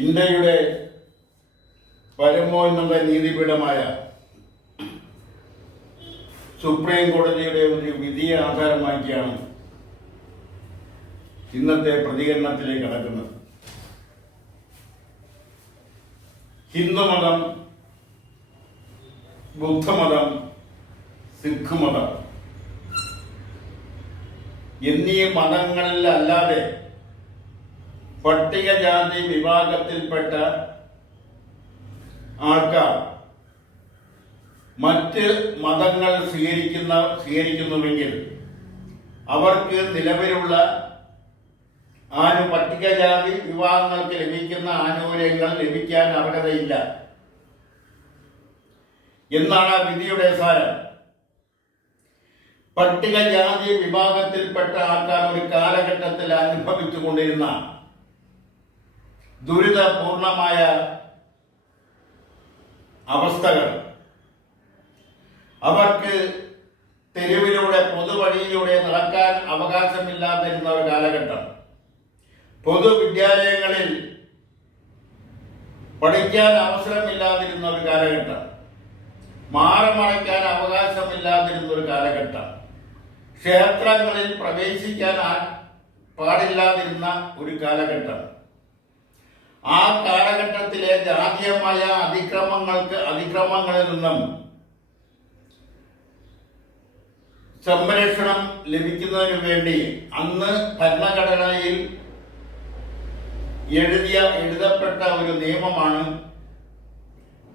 ഇന്ത്യയുടെ പരമോന്നത നീതിപീഠമായ സുപ്രീം കോടതിയുടെ ഒരു വിധിയെ ആധാരമാക്കിയാണ് ഇന്നത്തെ പ്രതികരണത്തിലേക്ക് കടക്കുന്നത്. ഹിന്ദുമതം, ബുദ്ധമതം, സിഖ് മതം എന്നീ മതങ്ങളിലല്ലാതെ പട്ടികജാതി വിഭാഗത്തിൽപ്പെട്ട ആൾക്കാർ മറ്റ് മതങ്ങൾ സ്വീകരിക്കുന്നുവെങ്കിൽ അവർക്ക് നിലവിലുള്ള പട്ടികജാതി വിഭാഗങ്ങൾക്ക് ലഭിക്കുന്ന ആനുകൂല്യങ്ങൾ ലഭിക്കാൻ അർഹതയില്ല എന്നാണ് ആ വിധിയുടെ സാരം. പട്ടികജാതി വിഭാഗത്തിൽപ്പെട്ട ആൾക്കാർ ഒരു കാലഘട്ടത്തിൽ അനുഭവിച്ചുകൊണ്ടിരുന്ന ദുരിതപൂർണമായ അവസ്ഥകൾ, അവർക്ക് തെരുവിലൂടെ പൊതുവഴിയിലൂടെ നടക്കാൻ അവകാശമില്ലാതിരുന്ന ഒരു കാലഘട്ടം, പൊതുവിദ്യാലയങ്ങളിൽ പഠിക്കാൻ അവസരമില്ലാതിരുന്ന ഒരു കാലഘട്ടം, മാറമറയ്ക്കാൻ അവകാശമില്ലാതിരുന്ന ഒരു കാലഘട്ടം, ക്ഷേത്രങ്ങളിൽ പ്രവേശിക്കാൻ പാടില്ലാതിരുന്ന ഒരു കാലഘട്ടം, ആ കാലഘട്ടത്തിലെ ജാതീയമായ അതിക്രമങ്ങളിൽ നിന്നും സംരക്ഷണം ലഭിക്കുന്നതിന് വേണ്ടി അന്ന് ഭരണഘടനയിൽ എഴുതപ്പെട്ട ഒരു നിയമമാണ്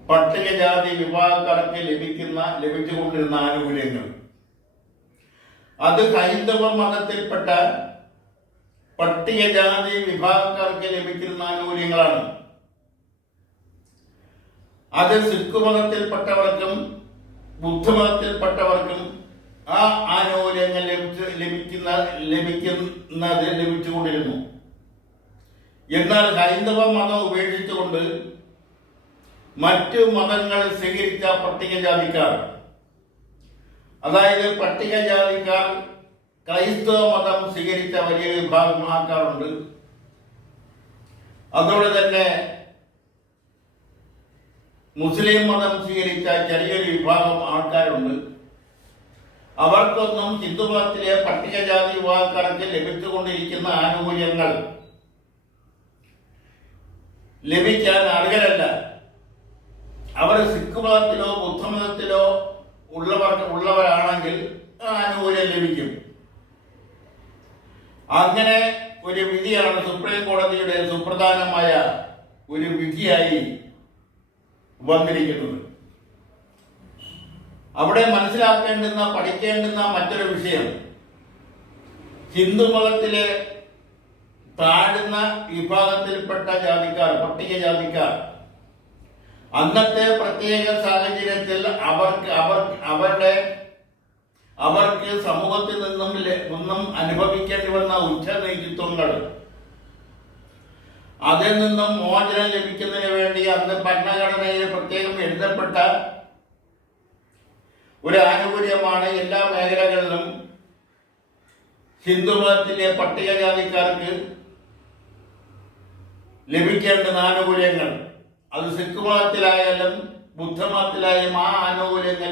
പട്ടികജാതി വിഭാഗക്കാർക്ക് ലഭിച്ചുകൊണ്ടിരുന്ന ആനുകൂല്യങ്ങൾ. അത് ഹൈന്ദവ മതത്തിൽപ്പെട്ട പട്ടികജാതി വിഭാഗക്കാർക്ക് ലഭിക്കുന്ന ആനുകൂല്യങ്ങളാണ്. അത് സിഖ് മതത്തിൽപ്പെട്ടവർക്കും ബുദ്ധമതത്തിൽപ്പെട്ടവർക്കും ആ ആനുകൂല്യങ്ങൾ ലഭിച്ചുകൊണ്ടിരുന്നു. എന്നാൽ ഹൈന്ദവ മതം ഉപേക്ഷിച്ചുകൊണ്ട് മറ്റു മതങ്ങൾ സ്വീകരിച്ച പട്ടികജാതിക്കാർ, അതായത് പട്ടികജാതിക്കാർ ക്രൈസ്തവ മതം സ്വീകരിച്ച വലിയ വിഭാഗം ആൾക്കാരുണ്ട്. അതുപോലെ തന്നെ മുസ്ലിം മതം സ്വീകരിച്ച ചെറിയൊരു വിഭാഗം ആൾക്കാരുണ്ട്. അവർക്കൊന്നും ഹിന്ദുമതത്തിലെ പട്ടികജാതി വിഭാഗക്കാർക്ക് ലഭിച്ചുകൊണ്ടിരിക്കുന്ന ആനുകൂല്യങ്ങൾ ലഭിക്കാൻ അർഹരല്ല. അവർ സിഖ് മതത്തിലോ ബുദ്ധമതത്തിലോ ഉള്ളവരാണെങ്കിൽ ആനുകൂല്യം ലഭിക്കും. അങ്ങനെ ഒരു വിധിയാണ് സുപ്രീം കോടതിയുടെ സുപ്രധാനമായ ഒരു വിധിയായി വന്നിരിക്കുന്നത്. അവിടെ പഠിക്കേണ്ടുന്ന മറ്റൊരു വിഷയം, ഹിന്ദുമതത്തിലെ താഴ്ന്ന വിഭാഗത്തിൽപ്പെട്ട ജാതിക്കാർ, പട്ടികജാതിക്കാർ, അന്നത്തെ പ്രത്യേക സാഹചര്യത്തിൽ അവർക്ക് സമൂഹത്തിൽ നിന്നും അനുഭവിക്കേണ്ടി വന്ന ഉച്ചനീചിത്വങ്ങൾ, അതിൽ നിന്നും മോചനം ലഭിക്കുന്നതിന് വേണ്ടി അന്ന് ഭരണഘടനയിൽ പ്രത്യേകം എഴുതപ്പെട്ട ഒരു ആനുകൂല്യമാണ് എല്ലാ മേഖലകളിലും ഹിന്ദുമതത്തിലെ പട്ടികജാതിക്കാർക്ക് ലഭിക്കേണ്ടുന്ന ആനുകൂല്യങ്ങൾ. അത് സിഖ് മതത്തിലായാലും ബുദ്ധമതത്തിലായാലും ആ ആനുകൂല്യങ്ങൾ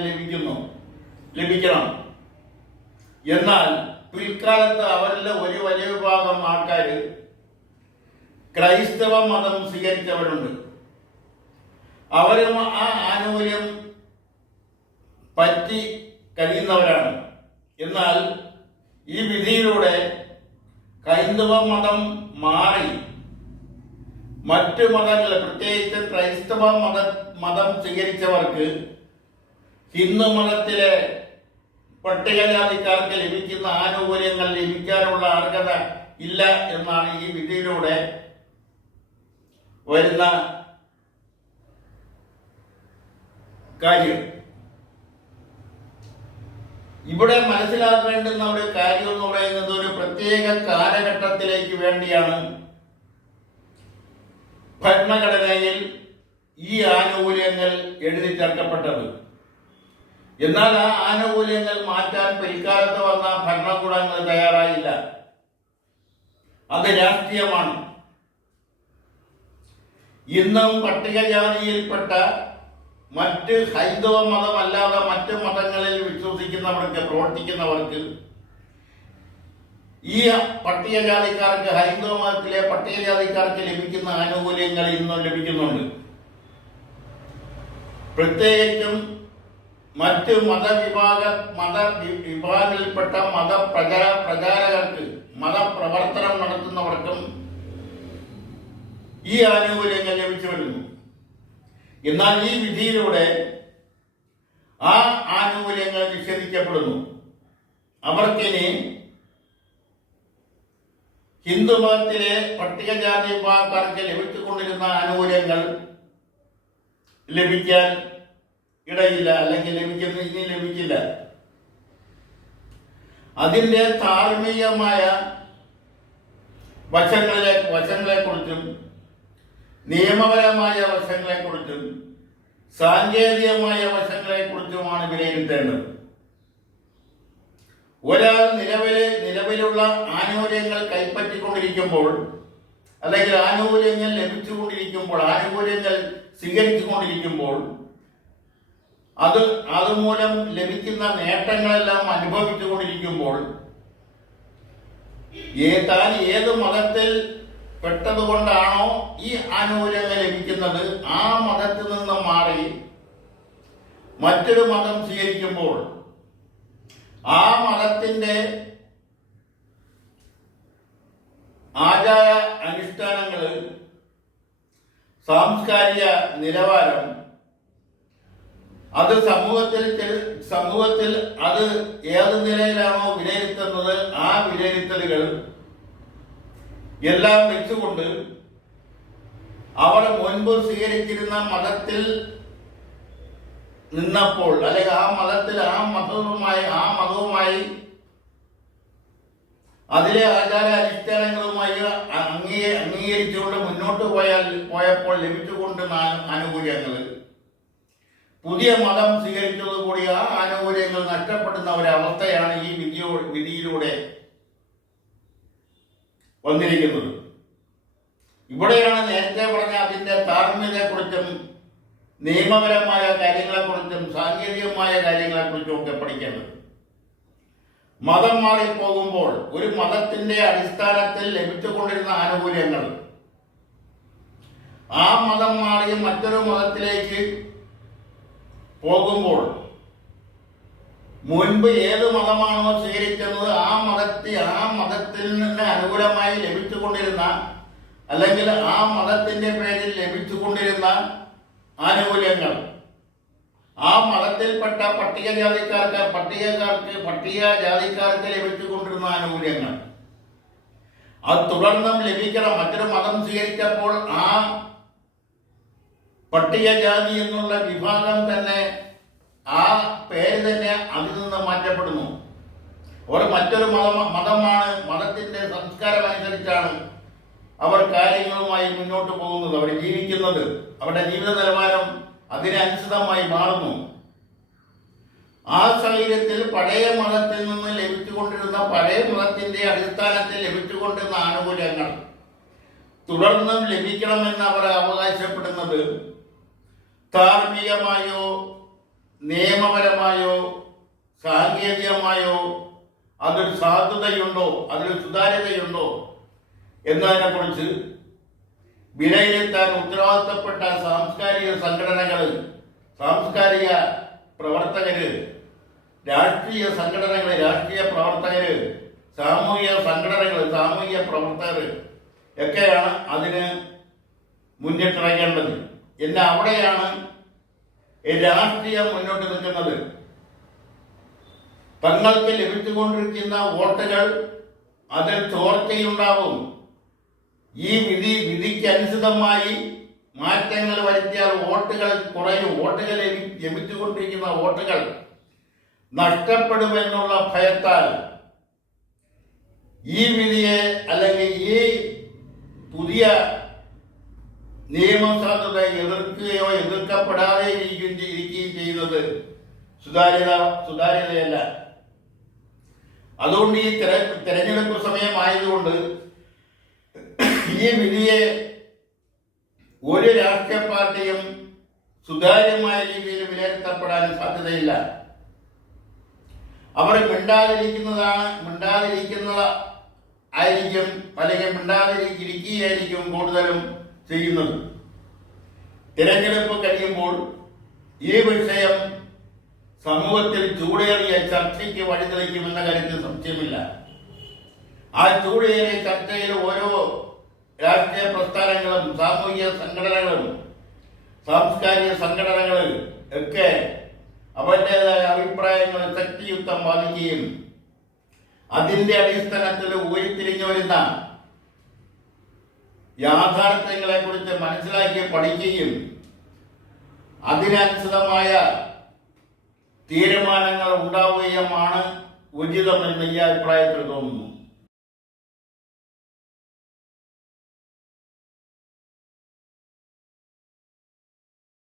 ലഭിക്കണം. എന്നാൽ പിൽക്കാലത്ത് അവരിലെ ഒരു വലിയ വിഭാഗം ആൾക്കാർ ക്രൈസ്തവ മതം സ്വീകരിച്ചവരുണ്ട്. അവരും ആ ആനുകൂല്യം പറ്റി കഴിയുന്നവരാണ്. എന്നാൽ ഈ വിധിയിലൂടെ ഹൈന്ദവ മതം മാറി മറ്റു മതങ്ങൾ, പ്രത്യേകിച്ച് ക്രൈസ്തവ മതം സ്വീകരിച്ചവർക്ക് ഹിന്ദു മതത്തിലെ പട്ടികജാതിക്കാർക്ക് ലഭിക്കുന്ന ആനുകൂല്യങ്ങൾ ലഭിക്കാനുള്ള അർഹത ഇല്ല എന്നാണ് ഈ വിധിയിലൂടെ വരുന്ന കാര്യം. ഇവിടെ മനസ്സിലാക്കേണ്ടുന്ന ഒരു കാര്യം എന്ന് പറയുന്നത്, ഒരു പ്രത്യേക കാലഘട്ടത്തിലേക്ക് വേണ്ടിയാണ് ഭരണഘടനയിൽ ഈ ആനുകൂല്യങ്ങൾ എഴുതി ചേർക്കപ്പെട്ടത്. എന്നാൽ ആ ആനുകൂല്യങ്ങൾ മാറ്റാൻ പിൽക്കാലത്ത് വന്ന ഭരണകൂടങ്ങൾ തയ്യാറായില്ല. അത് രാഷ്ട്രീയമാണ്. ഇന്നും പട്ടികജാതിയിൽപ്പെട്ട മറ്റ് ഹൈന്ദവ മതമല്ലാതെ മറ്റ് മതങ്ങളിൽ വിശ്വസിക്കുന്നവർക്ക്, പ്രവർത്തിക്കുന്നവർക്ക് ഈ പട്ടികജാതിക്കാർക്ക്, ഹൈന്ദവ മതത്തിലെ പട്ടികജാതിക്കാർക്ക് ലഭിക്കുന്ന ആനുകൂല്യങ്ങൾ ഇന്നും ലഭിക്കുന്നുണ്ട്. പ്രത്യേകിച്ചും മറ്റ് മതവിഭാഗങ്ങളിൽപ്പെട്ട പ്രചാരകർക്ക്, മതപ്രവർത്തനം നടത്തുന്നവർക്കും ഈ ആനുകൂല്യങ്ങൾ ലഭിച്ചു വരുന്നു. എന്നാൽ ഈ വിധിയിലൂടെ ആ ആനുകൂല്യങ്ങൾ നിഷേധിക്കപ്പെടുന്നു. അവർക്കിനി ഹിന്ദുമതത്തിലെ പട്ടികജാതി വിഭാഗക്കാർക്ക് ലഭിച്ചുകൊണ്ടിരുന്ന ആനുകൂല്യങ്ങൾ ലഭിക്കാൻ ഇടയില്ല, അല്ലെങ്കിൽ ഇനി ലഭിക്കില്ല. അതിൻ്റെ ധാർമ്മികമായ വശങ്ങളെക്കുറിച്ചും നിയമപരമായ വശങ്ങളെക്കുറിച്ചും സാങ്കേതികമായ വശങ്ങളെക്കുറിച്ചുമാണ് വിലയിരുത്തേണ്ടത്. ഒരാൾ നിലവിലുള്ള ആനുകൂല്യങ്ങൾ കൈപ്പറ്റിക്കൊണ്ടിരിക്കുമ്പോൾ, അല്ലെങ്കിൽ ആനുകൂല്യങ്ങൾ ലഭിച്ചുകൊണ്ടിരിക്കുമ്പോൾ, ആനുകൂല്യങ്ങൾ സ്വീകരിച്ചുകൊണ്ടിരിക്കുമ്പോൾ, അതുമൂലം ലഭിക്കുന്ന നേട്ടങ്ങളെല്ലാം അനുഭവിച്ചുകൊണ്ടിരിക്കുമ്പോൾ, താൻ ഏത് മതത്തിൽ പെട്ടതുകൊണ്ടാണോ ഈ ആനുകൂല്യങ്ങൾ ലഭിക്കുന്നത്, ആ മതത്തിൽ നിന്ന് മാറി മറ്റൊരു മതം സ്വീകരിക്കുമ്പോൾ ആ മതത്തിന്റെ ആചാര അനുഷ്ഠാനങ്ങൾ, സാംസ്കാരിക നിലവാരം, അത് സമൂഹത്തിൽ അത് ഏത് നിലയിലാണോ വിലയിരുത്തുന്നത്, ആ വിലയിരുത്തലുകൾ എല്ലാം വെച്ചുകൊണ്ട് അവർ മുൻപ് സ്വീകരിച്ചിരുന്ന മതത്തിൽ നിന്നപ്പോൾ, അല്ലെങ്കിൽ ആ മതവുമായി അതിലെ ആചാര അനുഷ്ഠാനങ്ങളുമായി അംഗീകരിച്ചുകൊണ്ട് മുന്നോട്ട് പോയപ്പോൾ ലഭിച്ചുകൊണ്ടിരുന്ന ആനുകൂല്യങ്ങൾ, പുതിയ മതം സ്വീകരിച്ചതുകൂടി ആ ആനുകൂല്യങ്ങൾ നഷ്ടപ്പെടുന്ന ഒരവസ്ഥയാണ് ഈ വിധിയിലൂടെ വന്നിരിക്കുന്നത്. ഇവിടെയാണ് നേരത്തെ പറഞ്ഞ അതിൻ്റെ ധാർമ്മികതയെക്കുറിച്ചും നിയമപരമായ കാര്യങ്ങളെക്കുറിച്ചും സാങ്കേതികമായ കാര്യങ്ങളെക്കുറിച്ചും ഒക്കെ പഠിക്കേണ്ടത്. മതം മാറിപ്പോകുമ്പോൾ ഒരു മതത്തിന്റെ അടിസ്ഥാനത്തിൽ ലഭിച്ചുകൊണ്ടിരുന്ന ആനുകൂല്യങ്ങൾ ആ മതം മാറി മറ്റൊരു മതത്തിലേക്ക് പോകുമ്പോൾ മുൻപ് ഏത് മതമാണോ സ്വീകരിക്കുന്നത് ആ മതത്തിൽ നിന്ന് അനുകൂലമായി ലഭിച്ചുകൊണ്ടിരുന്ന, അല്ലെങ്കിൽ ആ മതത്തിന്റെ പേരിൽ ലഭിച്ചുകൊണ്ടിരുന്ന ആനുകൂല്യങ്ങൾ, ആ മതത്തിൽപ്പെട്ട പട്ടികജാതിക്കാർക്ക് ലഭിച്ചുകൊണ്ടിരുന്ന ആനുകൂല്യങ്ങൾ അത് തുടർന്നും ലഭിക്കണം. മറ്റൊരു മതം സ്വീകരിച്ചപ്പോൾ ആ പട്ടികജാതി എന്നുള്ള വിഭാഗം തന്നെ, ആ പേര് തന്നെ അതിൽ നിന്ന് മാറ്റപ്പെടുന്നു. അവർ മറ്റൊരു മതമാണ്, മതത്തിന്റെ സംസ്കാരം അനുസരിച്ചാണ് അവർ കാര്യങ്ങളുമായി മുന്നോട്ട് പോകുന്നത്, അവർ ജീവിക്കുന്നത്, അവരുടെ ജീവിത നിലവാരം അതിനനുസൃതമായി മാറുന്നു. ആ സാഹചര്യത്തിൽ പഴയ മതത്തിൽ നിന്ന് ലഭിച്ചുകൊണ്ടിരുന്ന, പഴയ മതത്തിന്റെ അടിസ്ഥാനത്തിൽ ലഭിച്ചുകൊണ്ടിരുന്ന ആനുകൂല്യങ്ങൾ തുടർന്നും ലഭിക്കണമെന്ന് അവർ അവകാശപ്പെടുന്നത് ധാർമ്മികമായോ നിയമപരമായോ സാങ്കേതികമായോ അതൊരു സാധുതയുണ്ടോ, അതിലൊരു സുതാര്യതയുണ്ടോ എന്നതിനെക്കുറിച്ച് വിലയിരുത്താൻ ഉത്തരവാദിത്തപ്പെട്ട സാംസ്കാരിക സംഘടനകൾ, സാംസ്കാരിക പ്രവർത്തകര്, രാഷ്ട്രീയ സംഘടനകൾ, രാഷ്ട്രീയ പ്രവർത്തകര്, സാമൂഹിക സംഘടനകൾ, സാമൂഹിക പ്രവർത്തകർ ഒക്കെയാണ് അതിന് മുന്നിട്ടിറങ്ങേണ്ടത്. എന്നാൽ അവിടെയാണ് രാഷ്ട്രീയം മുന്നോട്ട് നിൽക്കുന്നത്. തങ്ങൾക്ക് ലഭിച്ചുകൊണ്ടിരിക്കുന്ന വോട്ടുകൾ അതിൽ ചോർച്ചയുണ്ടാവും. ഈ വിധിക്കനുസൃതമായി മാറ്റങ്ങൾ വരുത്തിയാൽ വോട്ടുകൾ കുറയും. വോട്ടുകൾ ലഭിച്ചുകൊണ്ടിരിക്കുന്ന വോട്ടുകൾ നഷ്ടപ്പെടുമെന്നുള്ള ഭയത്താൽ ഈ വിധിയെ, അല്ലെങ്കിൽ ഈ പുതിയ നിയമസാധുത എതിർക്കുകയോ എതിർക്കപ്പെടാതെ ഇരിക്കുകയും ചെയ്യുന്നത് സുതാര്യതയല്ല. അതുകൊണ്ട് ഈ തെരഞ്ഞെടുപ്പ് സമയമായതുകൊണ്ട് ഈ വിധിയെ ഒരു രാഷ്ട്രീയ പാർട്ടിയും സുതാര്യമായ രീതിയിൽ വിലയിരുത്തപ്പെടാൻ സാധ്യതയില്ല. അവർ മിണ്ടാതിരിക്കുന്നതായിരിക്കും അല്ലെങ്കിൽ മിണ്ടാതിരിക്കുകയായിരിക്കും കൂടുതലും ചെയ്യുന്നത്. തിരഞ്ഞെടുപ്പ് കഴിയുമ്പോൾ ഈ വിഷയം സമൂഹത്തിൽ ചൂടേറിയ ചർച്ചയ്ക്ക് വഴിതെളിക്കുമെന്ന കാര്യത്തിൽ സംശയമില്ല. ആ ചൂടേറിയ ചർച്ചയിൽ ഓരോ രാഷ്ട്രീയ പ്രസ്ഥാനങ്ങളും സാമൂഹിക സംഘടനകളും സാംസ്കാരിക സംഘടനകൾ ഒക്കെ അവരുടേതായ അഭിപ്രായങ്ങൾ ശക്തിയുക്തം ബാധിക്കുകയും അതിന്റെ അടിസ്ഥാനത്തിൽ ഉയർത്തിരിഞ്ഞു വരുന്ന യാഥാർത്ഥ്യങ്ങളെ കുറിച്ച് മനസ്സിലാക്കി പഠിക്കുകയും അതിനനുസൃതമായ തീരുമാനങ്ങൾ ഉണ്ടാവുകയുമാണ് ഉചിതമെന്ന് ഈ അഭിപ്രായത്തിൽ തോന്നുന്നു.